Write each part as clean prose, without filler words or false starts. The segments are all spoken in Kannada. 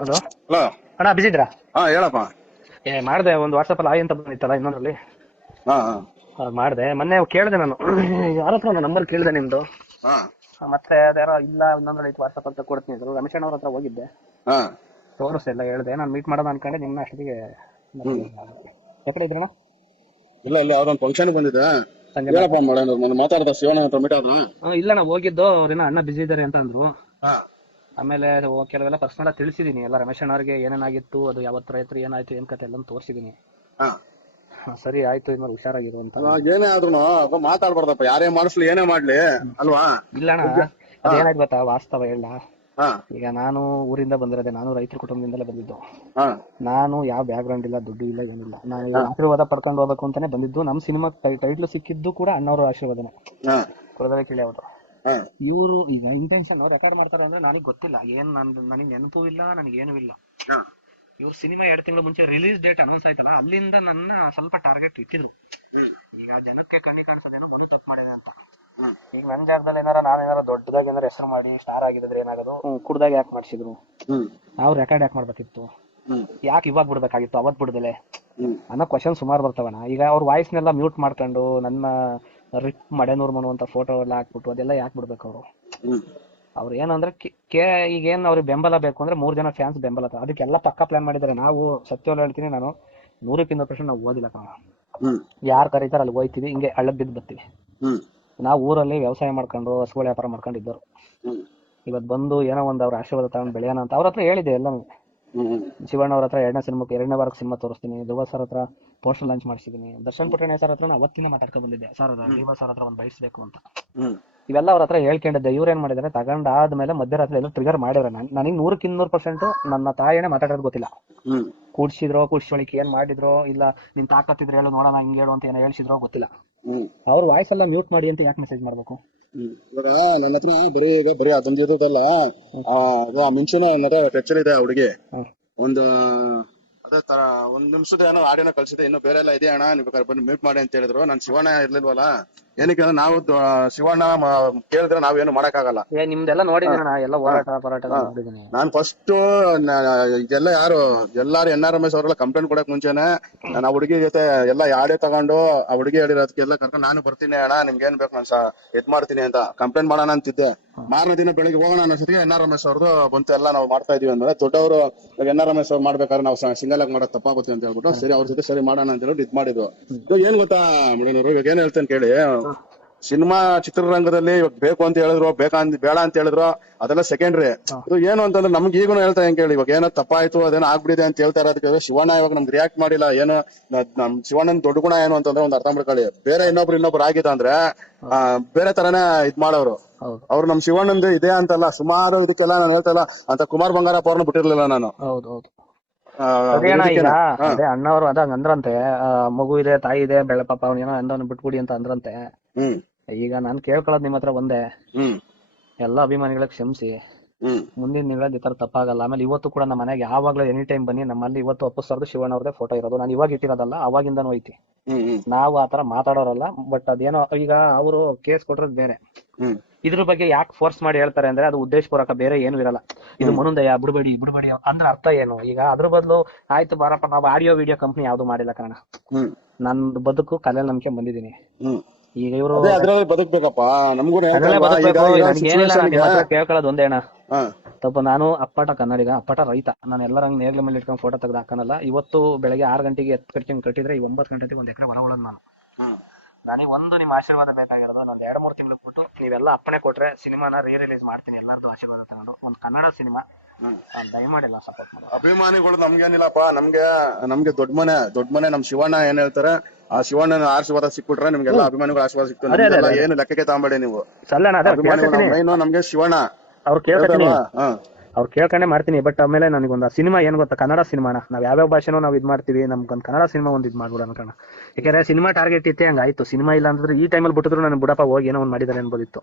ಹಲೋ. ಹಲೋ. ಅಣ್ಣ ಬಿಸಿ ಇದ್ರಾ? ಹೇಳಪ್ಪ. ಮಾಡಿದೆ ಒಂದು ವಾಟ್ಸಪ್ಪಲ್ಲಿ ಆಯ್ ಅಂತ ಬಂದಿತ್ತಲ್ಲ ಇನ್ನೊಂದ್ರಲ್ಲಿ. ಹಾ ಹಾ ಮಾಡಿದೆ ಮೊನ್ನೆ ಕೇಳಿದೆ ನಾನು. ಯಾರ ಹತ್ರ ನಂಬರ್ ಕೇಳಿದೆ ನಿಮ್ದು. ಹಾ ಮತ್ತೆ ಅದ್ಯಾರೋ ಇಲ್ಲ ಇನ್ನೊಂದ್ರಲ್ಲಿ ವಾಟ್ಸಪ್ ಅಂತ ಕೊಡ್ತೀನಿ ಅಂದ್ರು. ರಮೇಶ್ ಅಣ್ಣ ಅವ್ರ ಹತ್ರ ಹೋಗಿದ್ದೆ, ಹಾ ತೋರಿಸ್ತೆಲ್ಲ ಹೇಳಿದೆ. ನಾನು ಮೀಟ್ ಮಾಡೋದು ಅನ್ಕೊಂಡೆ ನಿಮ್ಮನ್ನ ಅಷ್ಟೊತ್ತಿಗೆ ಹ್ಮ್ ಎಕಡೆ ಇದ್ರಣ್ಣ? ಇಲ್ಲ ಇಲ್ಲ ಅವ್ರೊಂದು ಫಂಕ್ಷನ್ ಬಂದಿದೆ. ಸಂಜೆ ಹೇಳಪ್ಪ ಮಾಡೋಣ ಮೊನ್ನೆ ಮಾತಾಡ್ದ ಶಿವಣ್ಣ ಹತ್ರ ಮೀಟ್ ಆದ. ಇಲ್ಲಣ್ಣ ಹೋಗಿದ್ದು, ಅವ್ರೇನೋ ಅಣ್ಣ ಬಿಸಿ ಇದ್ದಾರೆ ಅಂತ ಅಂದ್ರು. ಹಾ ಆಮೇಲೆ ಕೆಲವೆಲ್ಲ ಪರ್ಸನಲ್ ತಿಳಿಸಿದೀನಿ ಎಲ್ಲ. ರಮೇಶ್ ಅಣ್ಣವ್ರಿಗೆ ಏನೇನಾಗಿತ್ತು, ಅದು ಯಾವತ್ತು ರೈತರು ಏನಾಯ್ತು ಏನ್ ಕತೆ ಎಲ್ಲ ತೋರಿಸಿದೀನಿ. ಹಾ ಸರಿ ಆಯ್ತು, ಇನ್ಮೇಲೆ ಹುಷಾರಾಗಿರು ಅಂತ. ಏನೇ ಆದ್ರೂ ಮಾತಾಡ್ಬಾರ್ದಪ್ಪ, ಯಾರೇ ಮಾಡಿಸ್ಲಿ ಏನೇ ಮಾಡ್ಲಿ ಅಲ್ವಾ. ಇಲ್ಲಣ್ಣ, ಹಾ ಅದೇನಾಯ್ತು ಗೊತ್ತಾ, ವಾಸ್ತವ ಹೇಳ. ಹಾ ಈಗ ನಾನು ಊರಿಂದ ಬಂದಿರೋದೆ, ನಾನು ರೈತರ ಕುಟುಂಬದಿಂದಲೇ ಬಂದಿದ್ದು. ಹಾ ನಾನು ಯಾವ ಬ್ಯಾಕ್ ಗ್ರೌಂಡ್ ಇಲ್ಲ, ದುಡ್ಡು ಇಲ್ಲ, ಏನಿಲ್ಲ. ನಾನು ಆಶೀರ್ವಾದ ಪಡ್ಕೊಂಡು ಹೋಗ್ಬೇಕು ಅಂತಾನೆ ಬಂದಿದ್ದು. ನಮ್ ಸಿನಿಮಾ ಟೈಟ್ಲು ಸಿಕ್ಕಿದ್ದು ಕೂಡ ಅಣ್ಣವ್ರ ಆಶೀರ್ವಾದನೆ. ಹಾ ಕುಲದವೇ ಕೇಳಿ ಅವರು. ಹಾ ಇವರು ಈಗ ಇಂಟೆನ್ಷನ್ ರೆಕಾರ್ಡ್ ಮಾಡ್ತಾರೆ ಅಂದ್ರೆ ನನಗೆ ಗೊತ್ತಿಲ್ಲ, ಏನ್ ನನಗೆ ನೆನಪು ಇಲ್ಲ, ನನಗೇನು ಇಲ್ಲ. ಹಾ ಇವ್ರು ಸಿನಿಮಾ 2 ತಿಂಗಳು ಮುಂಚೆ ರಿಲೀಸ್ ಡೇಟ್ ಅನೌನ್ಸ್ ಆಯ್ತಲ್ಲ, ಅಲ್ಲಿಂದ ನನ್ನ ಸ್ವಲ್ಪ ಟಾರ್ಗೆಟ್ ಇಟ್ಟಿದ್ರು. ಈಗ ಜನಕ್ಕೆ ಕಣ್ಣಿ ಕಾಣಿಸೋದೇನೋ ಮನು ತಪ್ಪು ಮಾಡಿದೆ ಅಂತ. ಈಗ ನನ್ನ ಜಾಗದಲ್ಲಿ ನಾನೇನಾರ ದೊಡ್ಡದಾಗಿ ಏನಾರ ಹೆಸರು ಮಾಡಿ ಸ್ಟಾರ್ ಆಗಿದ್ರೆ ಏನಾಗೋದು, ಕುಡ್ದಾಗ ಯಾಕೆ ಮಾಡಿಸಿದ್ರು, ನಾವು ರೆಕಾರ್ಡ್ ಯಾಕೆ ಮಾಡ್ಬೇಕಿತ್ತು, ಯಾಕೆ ಇವಾಗ ಬಿಡ್ಬೇಕಾಗಿತ್ತು ಅವತ್ ಬಿಡ್ದಲೆ ಅನ್ನೋ ಕ್ವಶನ್ ಸುಮಾರು ಬರ್ತವಣ್ಣ. ಈಗ ಅವ್ರ ವಾಯ್ಸ್ನೆಲ್ಲ ಮ್ಯೂಟ್ ಮಾಡ್ಕೊಂಡು ನನ್ನ ರಿಪ್ ಮಡೆನೂರ್ ಮನು ಅಂತ ಫೋಟೋ ಎಲ್ಲ ಹಾಕ್ಬಿಟ್ಟು ಅದೆಲ್ಲ ಯಾಕೆ ಬಿಡ್ಬೇಕು ಅವರು? ಅವ್ರು ಏನಂದ್ರೆ ಈಗೇನು ಅವ್ರಿಗೆ ಬೆಂಬಲ ಬೇಕು ಅಂದ್ರೆ 3 ಜನ ಫ್ಯಾನ್ಸ್ ಬೆಂಬಲ, ಅದಕ್ಕೆಲ್ಲ ಪಕ್ಕ ಪ್ಲಾನ್ ಮಾಡಿದ್ದಾರೆ. ನಾವು ಸತ್ಯವಾಗಿ ಹೇಳ್ತೀನಿ, ನಾನು 100% ನಾವು ಓದಿಲ್ಲ ಕಣ. ಯಾರು ಕರೀತಾರೆ ಅಲ್ಲಿ ಹೋಯ್ತೀವಿ, ಹಿಂಗೆ ಹಳ್ಳಕ್ ಬಿದ್ದು ಬರ್ತೀವಿ. ನಾವು ಊರಲ್ಲಿ ವ್ಯವಸಾಯ ಮಾಡ್ಕೊಂಡು ಹಸುಗಳ ವ್ಯಾಪಾರ ಮಾಡ್ಕೊಂಡು ಇದ್ದವರು. ಇವತ್ತು ಬಂದು ಏನೋ ಒಂದು ಅವ್ರ ಆಶೀರ್ವಾದ ತಗೊಂಡು ಬೆಳೆಯೋಣ ಅಂತ ಅವ್ರ ಹತ್ರ ಹೇಳಿದೆ ಎಲ್ಲ. ಶಿವಣ್ಣ ಅವ್ರ ಹತ್ರ 2ನೇ ವಾರಕ್ಕೆ ಸಿನಿಮಾ ತೋರಿಸ್ತೀನಿ, ಧ್ರುವ ಸರ್ ಹತ್ರ ಪೋಸ್ಟರ್ ಲಾಂಚ್ ಮಾಡಿಸಿದೀನಿ, ದರ್ಶನ್ ಪುಟ್ಟಣ್ಣ ಸರ್ ಹತ್ರ ಅವತ್ತಿನ ಮಾತಾಡ್ಕೊಂಡು ಬಂದಿದ್ದೆ, ಸರ್ ಧ್ರುವ ಸರ್ ಹತ್ರ ಒಂದು ಬಯಸ್ಬೇಕು ಅಂತ. ಇವೆಲ್ಲ ಅವ್ರ ಹತ್ರ ಹೇಳ್ಕೊಂಡಿದ್ದೆ. ಇವ್ರು ಏನ್ ಮಾಡಿದಾರೆ, ತಗೊಂಡಾದ್ಮೇಲೆ ಮಧ್ಯರಾತ್ರಿ ಎಲ್ಲ ಟ್ರಿಗರ್ ಮಾಡಿದ್ರೆ ನನಗೆ 100% ನನ್ನ ತಾಯಿನೇ ಮಾತಾಡೋದು ಗೊತ್ತಿಲ್ಲ. ಕೂಡ್ಸಿದ್ರೋ ಏನ್ ಮಾಡಿದ್ರೋ, ಇಲ್ಲ ನಿನ್ ತಾಕತ್ತಿದ್ರೆ ಹೇಳು ನೋಡೋಣ ಹಿಂಗೆ ಹೇಳು ಅಂತ ಏನೋ ಹೇಳ್ಸಿದ್ರೋ ಗೊತ್ತಿಲ್ಲ. ಅವ್ರ ವಾಯ್ಸ್ ಎಲ್ಲ ಮ್ಯೂಟ್ ಮಾಡಿ ಅಂತ ಯಾಕೆ ಮೆಸೇಜ್ ಮಾಡ್ಬೇಕು? ನನ್ನ ಹತ್ರ ಬರೀ ಬಂದಿರೋದಲ್ಲ, ಮುಂಚೆನೆ ಟೆಚ್ಚರ್ ಇದೆ ಹುಡುಗಿ. ಒಂದು ಅದೇ ತರ 1 ನಿಮಿಷದ ಏನೋ ಆಡಿಯೋನ ಕಳ್ಸಿದೆ, ಇನ್ನು ಬೇರೆ ಎಲ್ಲ ಇದೆ ಅಣ್ಣ, ನೀವು ಬೇಕಾದ್ರೆ ಬಂದು ಮ್ಯೂಟ್ ಮಾಡಿ ಅಂತ ಹೇಳಿದ್ರು. ನಾನು ಶಿವಣ್ಣ ಇರ್ಲಿಲ್ವಲ್ಲ, ಏನಕ್ಕೆ ನಾವು ಶಿವಣ್ಣ ಕೇಳಿದ್ರೆ ನಾವೇನು ಮಾಡಕ್ಕಾಗಲ್ಲ. ನಿಮ್ದೆಲ್ಲ ನೋಡಿದೀನಿ, ಎಲ್ಲ ಹೋರಾಟ ನೋಡಿದೀನಿ. ನಾನ್ ಫಸ್ಟ್ ಇದೆಲ್ಲ ಎಲ್ಲಾರು ಎನ್.ಆರ್. ರಮೇಶ್ ಅವರೆಲ್ಲ ಕಂಪ್ಲೇಂಟ್ ಕೊಡಕ್ ಮುಂಚೆನೆ ನಾನು ಆ ಹುಡುಗಿ ಜೊತೆ ಎಲ್ಲ ಆಡಿಯೋ ತಗೊಂಡು ಆ ಹುಡುಗಿ ಹೇಳಿರೋದಕ್ಕೆಲ್ಲ ಕರ್ಕೊಂಡು ನಾನು ಬರ್ತೀನಿ ಅಣ್ಣ, ನಿಮ್ಗೆ ಏನ್ ಬೇಕು ನಾನು ಇದ್ ಮಾಡ್ತೀನಿ ಅಂತ ಕಂಪ್ಲೇಂಟ್ ಮಾಡೋಣ ಅಂತಿದ್ದೆ. ಮಾರನೇ ದಿನ ಬೆಳಿಗ್ಗೆ ಹೋಗೋಣ ಅನ್ನೋಸತಿಗೆ ಎನ್.ಆರ್. ರಮೇಶ್ ಅವ್ರದ್ದು ಬಂತು, ಎಲ್ಲ ನಾವು ಮಾಡ್ತಾ ಇದೀವಿ ಅಂದ್ರೆ ದೊಡ್ಡವರು ಎನ್.ಆರ್. ರಮೇಶ್ ಅವ್ರು ಮಾಡ್ಬೇಕಾದ್ರೆ ನಾವು ಸಿಂಗಲ್ ಆಗಿ ಮಾಡೋದು ತಪ್ಪಾಗುತ್ತೆ ಅಂತ ಹೇಳ್ಬಿಟ್ಟು ಸರಿ ಅವ್ರ ಜೊತೆ ಸರಿ ಮಾಡೋಣ ಅಂತ ಹೇಳ್ಬಿಟ್ಟು ಇದ್ ಮಾಡಿದ್ರು. ಇವಾಗ ಏನ್ ಗೊತ್ತಾ ಮುಡಿನವರು, ಇವಾಗ ಏನ್ ಹೇಳ್ತೇನೆ ಕೇಳಿ. ಸಿನಿಮಾ ಚಿತ್ರರಂಗದಲ್ಲಿ ಇವಾಗ ಬೇಕು ಅಂತ ಹೇಳಿದ್ರು, ಬೇಡ ಅಂತ ಹೇಳಿದ್ರು, ಅದೆಲ್ಲ ಸೆಕೆಂಡ್ರಿ. ಇದು ಏನು ಅಂತಂದ್ರೆ ನಮ್ಗೆ ಈಗೂ ಹೇಳ್ತಾ ಹೆಂಗ್ ಕೇಳಿ, ಇವಾಗ ಏನೋ ತಪ್ಪಾಯ್ತು ಅದೇನೋ ಆಗ್ಬಿಡಿದೆ ಅಂತ ಹೇಳ್ತಾ ಇರೋದಕ್ಕೆ ಶಿವಣ್ಣ ಇವಾಗ ನಮ್ಗೆ ರಿಯಾಕ್ಟ್ ಮಾಡಿಲ್ಲ. ಏನು ನಮ್ ಶಿವಣ್ಣನ್ ದೊಡ್ಡ ಗುಣ ಏನು ಅಂತಂದ್ರೆ ಒಂದು ಅರ್ಥ ಮಾಡ್ಕೊಳ್ಳಿ, ಬೇರೆ ಇನ್ನೊಬ್ರು ಆಗಿದ ಅಂದ್ರೆ ಬೇರೆ ತರನೇ ಇದ್ ಮಾಡೋರು. ಅವ್ರು ನಮ್ ಶಿವಣ್ಣಂದು ಇದೆ ಅಂತಲ್ಲ, ಸುಮಾರು ಇದಕ್ಕೆಲ್ಲ ನಾನು ಹೇಳ್ತಾ ಇಲ್ಲ ಅಂತ ಕುಮಾರ್ ಬಂಗಾರಪ್ಪ ಅವ್ರನ್ನ ಬಿಟ್ಟಿರ್ಲಿಲ್ಲ ನಾನು. ಅದೇ ಅಣ್ಣವ್ರು ಅದಾಗ ಅಂದ್ರಂತೆ, ಮಗು ಇದೆ ತಾಯಿ ಇದೆ ಬೆಳೆ ಪಾಪ ಅವನೇನೋ ಅಂದವನು ಬಿಟ್ಬಿಡಿ ಅಂತ ಅಂದ್ರಂತೆ. ಈಗ ನಾನ್ ಕೇಳ್ಕೊಳ್ಳೋದು ನಿಮ್ಮ ಹತ್ರ ಒಂದೇ, ಎಲ್ಲ ಅಭಿಮಾನಿಗಳಿಗೆ ಕ್ಷಮಿಸಿ, ಮುಂದಿನ ದಿನಗಳಲ್ಲಿ ಈ ತರ ತಪ್ಪಾಗಲ್ಲ. ಆಮೇಲೆ ಇವತ್ತು ಕೂಡ ನಮ್ಮ ಮನೆಗೆ ಯಾವಾಗ್ಲೂ ಎನಿ ಟೈಮ್ ಬನ್ನಿ, ನಮ್ಮಲ್ಲಿ ಇವತ್ತು ಅಪ್ಪು ಶಿವಣ್ಣ ಅವ್ರದೇ ಫೋಟೋ ಇರೋದು. ನಾನು ಇವಾಗ ಇಟ್ಟಿರೋದಲ್ಲ, ಅವಾಗಿಂದನೂ ಐತಿ. ನಾವು ಆತರ ಮಾತಾಡೋರಲ್ಲ. ಬಟ್ ಅದೇನೋ ಈಗ ಅವರು ಕೇಸ್ ಕೊಟ್ಟಿರೋದು ಬೇರೆ. ಇದ್ರ ಬಗ್ಗೆ ಯಾಕೆ ಫೋರ್ಸ್ ಮಾಡಿ ಹೇಳ್ತಾರೆ ಅಂದ್ರೆ ಅದು ಉದ್ದೇಶಪೂರ್ವಕ, ಬೇರೆ ಏನು ಇರಲ್ಲ. ಇದು ಮನುದಯ ಬಿಡಬೇಡಿ ಅಂದ್ರೆ ಅರ್ಥ ಏನು? ಈಗ ಅದ್ರ ಬದಲು ಆಯ್ತು ಬಾರಪ್ಪ, ನಾವು ಆಡಿಯೋ ವಿಡಿಯೋ ಕಂಪ್ನಿ ಯಾವ್ದು ಮಾಡಿಲ್ಲ ಕಾರಣ, ನನ್ನ ಬದುಕು ಕಲೆ ನಂಬಿಕೆ ಬಂದಿದ್ದೀನಿ. ಈಗ ಇವರು ಬದುಕ್ಬೇಕಪ್ಪ, ನಮ್ಗೂ ಕೇಳ್ಕೊಳ್ಳೋದು ಒಂದೇ ಅಣ್ಣ, ತಪ್ಪ ನಾನು ಅಪ್ಪಟ ಕನ್ನಡಿಗ, ಅಪ್ಪಟ ರೈತ. ನಾನು ಎಲ್ಲರ ನೇರ್ಲ ಮೇಲೆ ಇಟ್ಕೊಂಡು ಫೋಟೋ ತೆಗೆದು ಹಾಕನಲ್ಲ. ಇವತ್ತು ಬೆಳಗ್ಗೆ 6 ಗಂಟೆಗೆ ಎತ್ತು ಕಟ್ಟಿದ್ರೆ 9 ಗಂಟೆಗೆ 1 ಎಕರೆ ಹೊಲ ಉಳೋದು ನಾನು. ನನಗೆ ಒಂದು ನಿಮ್ಮ ಆಶೀರ್ವಾದ ಬೇಕಾಗಿರೋದು. ನಾನು 2-3 ತಿಂಗಳು ಬಿಟ್ಟು ನೀವೆಲ್ಲ ಅಪ್ಪಣೆ ಕೊಟ್ರೆ ಸಿನಿಮಾನ ರಿಲೀಸ್ ಮಾಡ್ತೀನಿ, ಎಲ್ಲರದ್ದು ಆಶೀರ್ವಾದ ತಗೊಂಡು ಒಂದು ಕನ್ನಡ ಸಿನಿಮಾ. ದಯಮಾಡಿ ಸಪೋರ್ಟ್ ಮಾಡಿ. ಅಭಿಮಾನಿಗಳು ನಮ್ಗೇನಿಲ್ಲಪ್ಪ, ನಮ್ಗೆ ದೊಡ್ಡ ಮನೆ ನಮ್ ಶಿವಣ್ಣ ಏನ್ ಹೇಳ್ತಾರೆ, ಆ ಶಿವಣ್ಣನ ಆಶೀರ್ವಾದ ಸಿಕ್ಬಿಟ್ರೆ ನಿಮ್ಗೆಲ್ಲ ಅಭಿಮಾನಿಗಳ ಆಶೀರ್ವಾದ ಸಿಕ್ತು. ಏನು ಲೆಕ್ಕಕ್ಕೆ ತಗೊಂಬೇಡಿ ನೀವು. ನಮ್ಗೆ ಶಿವಣ್ಣ ಅವ್ರು ಕೇಳ್ಕೊಂಡೆ ಮಾಡ್ತೀನಿ. ಬಟ್ ಆಮೇಲೆ ನನಗೊಂದು ಸಿನಿಮಾ ಏನ್ ಗೊತ್ತಾ, ಕನ್ನಡ ಸಿನಿಮಾನ ನಾವ್ ಯಾವ್ಯಾವ ಭಾಷೆನೋ ನಾವ್ ಇದ್ ಮಾಡ್ತೀವಿ, ನಮ್ಗೊಂದು ಕನ್ನಡ ಸಿನಿಮಾ ಒಂದ್ ಇದ್ ಮಾಡ್ಬಿಡೋಣ ಕಣ. ಯಾಕಂದ್ರೆ ಸಿನಿಮಾ ಟಾರ್ಗೆಟ್ ಇತ್ತೆ, ಹಂಗಾಯ್ತು. ಸಿನಿಮಾ ಇಲ್ಲ ಅಂದ್ರೆ ಈ ಟೈಮಲ್ಲಿ ಬಿಟ್ಟಿದ್ರು ನಾನು ಬುಡಪ್ಪ ಹೋಗಿ ಏನೋ ಒಂದ್ ಮಾಡಿದಾರೆ ಅನ್ಬೋದಿತ್ತು.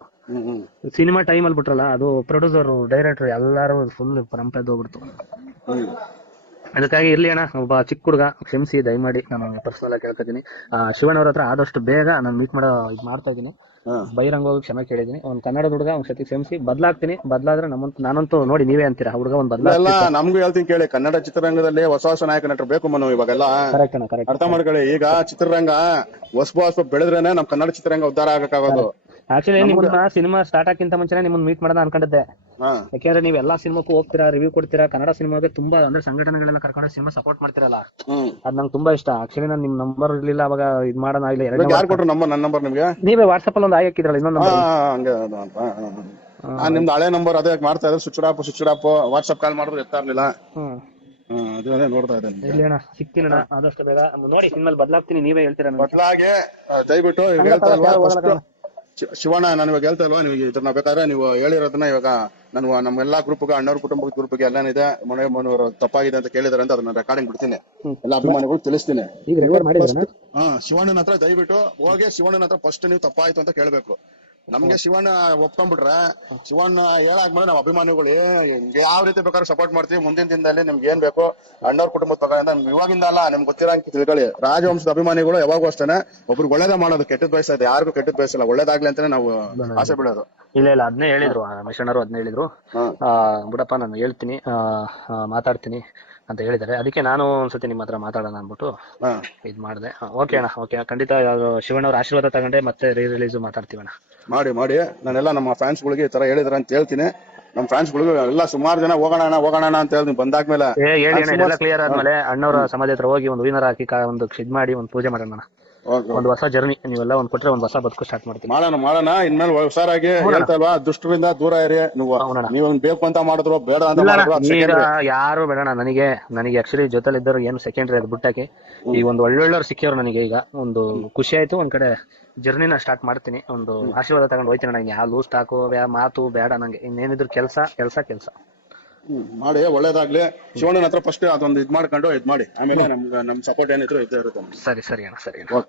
ಸಿನಿಮಾ ಟೈಮಲ್ಲಿ ಬಿಟ್ರಲ್ಲ, ಅದು ಪ್ರೊಡ್ಯೂಸರ್ ಡೈರೆಕ್ಟರ್ ಎಲ್ಲಾರು ಫುಲ್ ಪರಂಪರೆ ಹೋಗ್ಬಿಡ್ತು. ಅದಕ್ಕಾಗಿ ಇರ್ಲಿ ಅಣ್ಣ, ಒಬ್ಬ ಚಿಕ್ಕ ಹುಡುಗ, ಕ್ಷಮಿಸಿ ದಯಮಾಡಿ, ನಾನು ಪರ್ಸನಲ್ ಆಗಿ ಕೇಳ್ಕೊತೀನಿ. ಶಿವಣ್ಣವ್ರ ಹತ್ರ ಆದಷ್ಟು ಬೇಗ ನಾನು ಮೀಟ್ ಮಾಡೋ ಇದು ಮಾಡ್ತಾ ಇದೀನಿ. ಬಹಿರಂಗವಾಗಿ ಕ್ಷಮೆ ಕೇಳಿದೀನಿ. ಅವ್ನು ಕನ್ನಡದ ಹುಡುಗ, ಒಂದ್ ಸತಿ ಕ್ಷಮಿಸಿ. ಬದಲಾಗ್ತೀನಿ. ಬದಲಾದ್ರೆ ನಾನಂತೂ ನೋಡಿ ನೀವೇ ಅಂತೀರಾ ಹುಡುಗ ಒಂದ್ ಎಲ್ಲ ನಮ್ಗೂ ಹೇಳ್ತೀನಿ ಕೇಳಿ, ಕನ್ನಡ ಚಿತ್ರರಂಗದಲ್ಲಿ ಹೊಸ ಹೊಸ ನಾಯಕ ನಟರು ಬೇಕು ಮನು ಇವಾಗೆಲ್ಲ. ಕರೆಕ್ಟ್ ಅಣ್ಣ, ಕರೆಕ್ಟ್. ಅರ್ಥ ಮಾಡ್ಕೊಳ್ಳಿ, ಈಗ ಚಿತ್ರರಂಗ ಹೊಸ ಬೆಳೆದ್ರೇನೆ ನಮ್ ಕನ್ನಡ ಚಿತ್ರರಂಗ ಉದ್ಧಾರ ಆಗಕ್ಕಾಗೋದು. ಆಕ್ಚುಲಿ ನಿಮ್ಮನ್ನ ಸಿನಿಮಾ ಸ್ಟಾರ್ಟ್ ಆಗಿಂತ ಮುಂಚೆನೆ ನಿಮ್ಮನ್ನ ಮೀಟ್ ಮಾಡೋಣ ಅನ್ಕೊಂಡಿದ್ದೆ. ಯಾಕೆಂದ್ರೆ ನೀವು ಎಲ್ಲಾ ಸಿನಿಮಾಕ್ಕೂ ಹೋಗ್ತೀರಾ, ರಿವ್ಯೂ ಕೊಡ್ತೀರಾ, ಕನ್ನಡ ಸಿನಿಮಾಗೆ ತುಂಬಾ ಅಂದ್ರೆ ಸಂಘಟನೆಗಳೆಲ್ಲ ಕರ್ಕೊಂಡು ಸಿನಿಮಾ ಸಪೋರ್ಟ್ ಮಾಡ್ತಿರಲ್ಲ, ಅದ್ ನಂಗೆ ತುಂಬಾ ಇಷ್ಟ. ಆಕ್ಚುಲಿ ನಾನು ನಿಮ್ ನಂಬರ್ ಇರ್ಲಿಲ್ಲ ಅವಾಗ, ಇದ್ ಮಾಡೋಣ ಇಲ್ಲ. ಯಾರು ಕೊಟ್ರು ನನ್ನ ನಂಬರ್ ನಿಮ್ಗೆ? ನೀವೇ ವಾಟ್ಸ್ಆಪ್ ಅಲ್ಲಿ ಒಂದು ಆಯ್ ಹಾಕಿದ್ರಲ್ಲ ಇನ್ನೊಂದು ನಿಮ್ದು ಹಳೆ ನಂಬರ್ ಅದೇ ಮಾಡ್ತಾ ಇದ್ರೆ ಸ್ವಿಚ್ ಆಫ್ ವಾಟ್ಸ್ಆಪ್ ಕಾಲ್ ಮಾಡಿದ್ರು ಎತ್ತಾ ಇರ್ಲಿಲ್ಲ. ಅದೇ ನೋಡ್ತಾ ಇದ್ದೇನೆ. ಇಲ್ಲಿ ಅಣ್ಣ ಸಿಗ್ತೀನಣ್ಣ ಆದಷ್ಟು ಬೇಗ. ನೋಡಿ ಇನ್ಮೇಲೆ ಬದಲಾಗ್ತೀನಿ, ನೀವೇ ಹೇಳ್ತೀರಾ. ಬದಲಾಗೆ ದಯವಿಟ್ಟು ಹೇಳ್ತಾ ಇಲ್ವಾ ಶಿವಣ್ಣ, ನಾನು ಇವಾಗ ಹೇಳ್ತಾ ಇಲ್ವಾ ನೀವು ಇದನ್ನ ಬೇಕಾದ್ರೆ ನೀವು ಹೇಳಿರೋದನ್ನ ಇವಾಗ ನಾನು ನಮ್ಮೆಲ್ಲಾ ಗ್ರೂಪ್ಗೆ, ಅಣ್ಣವ್ರ ಕುಟುಂಬದ ಗ್ರೂಪ್ಗೆ ಎಲ್ಲಾನಿದೆ, ಮನೋರು ತಪ್ಪಾಗಿದೆ ಅಂತ ಕೇಳಿದಾರೆ ಅಂತ ಅದನ್ನ ರೆಕಾರ್ಡಿಂಗ್ ಬಿಡ್ತೀನಿ, ಎಲ್ಲ ಅಭಿಮಾನಿಗಳು ತಿಳಿಸ್ತೀನಿ. ಶಿವಣ್ಣನ ಹತ್ರ ದಯವಿಟ್ಟು ಹೋಗಿ ಶಿವಣ್ಣನ ಹತ್ರ ಫಸ್ಟ್ ನೀವು ತಪ್ಪಾಯ್ತು ಅಂತ ಕೇಳ್ಬೇಕು. ನಮ್ಗೆ ಶಿವಣ್ಣ ಒಪ್ಕೊಂಡ್ಬಿಟ್ರೆ, ಶಿವಣ್ಣ ಹೇಳಾದ್ಮೇಲೆ ನಾವು ಅಭಿಮಾನಿಗಳು ಯಾವ ರೀತಿ ಬೇಕಾದ್ರೂ ಸಪೋರ್ಟ್ ಮಾಡ್ತೀವಿ. ಮುಂದಿನ ದಿನದಲ್ಲಿ ನಿಮ್ಗೆ ಏನ್ ಬೇಕು ಅಣ್ಣವ್ರ ಕುಟುಂಬದ ಪ್ರಕಾರ ಇವಾಗಿಂದ ಅಲ್ಲ, ನಿಮ್ಗೆ ಗೊತ್ತಿರಂಗೆ ತಿಳ್ಕೊಳ್ಳಿ. ರಾಜವಂಶದ ಅಭಿಮಾನಿಗಳು ಯಾವಾಗೂ ಅಷ್ಟೇನೆ ಒಬ್ರಿಗೆ ಒಳ್ಳೇದ ಮಾಡೋದು, ಕೆಟ್ಟದ್ ಬಯಸೋದು ಯಾರಿಗೂ ಕೆಟ್ಟದ್ ಬಯಸಲ್ಲ, ಒಳ್ಳೇದಾಗ್ಲಿ ಅಂತಾನೆ ನಾವು ಆಸೆ ಬಿಡೋದು. ಇಲ್ಲ ಅದನ್ನೇ ಹೇಳಿದ್ರು ಮಿಷನರು, ಅದನ್ನೇ ಹೇಳಿದ್ರು. ಬಿಡಪ್ಪ ನಾನು ಹೇಳ್ತೀನಿ, ಮಾತಾಡ್ತೀನಿ ಅಂತ ಹೇಳಿದ್ದಾರೆ. ಅದಕ್ಕೆ ನಾನು ಒಂದ್ಸತಿ ನಿಮ್ಮ ಹತ್ರ ಮಾತಾಡೋಣ ಅನ್ಬಿಟ್ಟು ಇದ್ ಮಾಡಿದೆ. ಓಕೆ ಅಣ್ಣ, ಓಕೆ, ಖಂಡಿತ ಶಿವಣ್ಣವ್ರ ಆಶೀರ್ವಾದ ತಗೊಂಡೆ ಮತ್ತೆ ರಿಲೀಸ್ ಮಾತಾಡ್ತೀವಣ್ಣ. ಮಾಡಿ ನಾನೆಲ್ಲ ನಮ್ಮ ಫ್ಯಾನ್ಸ್ ಗಳಿಗೆ ಈ ತರ ಹೇಳಿದ್ರ ಅಂತ ಹೇಳ್ತೀನಿ. ನಮ್ ಫ್ಯಾನ್ಸ್ ಗಳಿಗೂ ಎಲ್ಲ ಸುಮಾರು ಜನ ಹೋಗೋಣ ಅಂತ ಹೇಳಿ ಬಂದಾದ್ಮೇಲೆ ಕ್ಲಿಯರ್ ಆದ್ಮೇಲೆ ಅಣ್ಣವ್ರ ಸಮಾಧಿ ಹತ್ರ ಹೋಗಿ ಒಂದು ಹೂವಿನ ಹಾಕಿ ಒಂದು ಇದ್ ಮಾಡಿ ಒಂದು ಪೂಜೆ ಮಾಡೋಣ. ಒಂದು ಹೊಸ ಜರ್ನಿ ನೀವೆಲ್ಲ ಒಂದ್ ಕೊಟ್ರೆ ಒಂದು ಹೊಸ ಬದುಕು ಸ್ಟಾರ್ಟ್ ಮಾಡ್ತೀವಿ. ಮಾಡೋಣ. ಇನ್ಮೇಲೆ ಹುಷಾರಾಗಿ ಹೇಳ್ತಲ್ವಾ, ದುಷ್ಟರಿಂದ ದೂರ ಇರಿ. ನೀವು ಬೇಕು ಅಂತ ಮಾಡಿದ್ರು ಬೇಡ ಅಂತ ಯಾರು ಬೇಡಣ. ನನಗೆ ಆಕ್ಚುಲಿ ಜೊತೆಲಿ ಇದ್ದರು ಏನು ಸೆಕೆಂಡ್ರಿ, ಅದು ಬಿಟ್ಟಾಕಿ ಈಗ ಒಂದು ಒಳ್ಳೊಳ್ಳೆಯವ್ರು ಸಿಕ್ಕಿವ್ರು ನನಗೆ. ಈಗ ಒಂದು ಖುಷಿ ಆಯ್ತು, ಒಂದ್ ಕಡೆ ಜರ್ನಿನ ಸ್ಟಾರ್ಟ್ ಮಾಡ್ತೀನಿ. ಒಂದು ಆಶೀರ್ವಾದ ತಗೊಂಡು ಹೋಯ್ತೀನಿ. ನಂಗೆ ಯಾವ ಲೂಸ್ ಟಾಕು ಮಾತು ಬೇಡ, ನಂಗೆ ಇನ್ನೇನಿದ್ರು ಕೆಲಸ ಮಾಡಿ. ಒಳ್ಳೇದಾಗ್ಲಿ. ಶಿವಣ್ಣನ ಹತ್ರ ಫಸ್ಟ್ ಅದೊಂದು ಇದ್ ಮಾಡ್ಕೊಂಡು ಇದ್ ಮಾಡಿ, ಆಮೇಲೆ ನಮ್ ಸಪೋರ್ಟ್ ಏನಿದ್ರು ಇದ್ದೇ ಇರುತ್ತೆ. ಸರಿ ಅಣ್ಣ.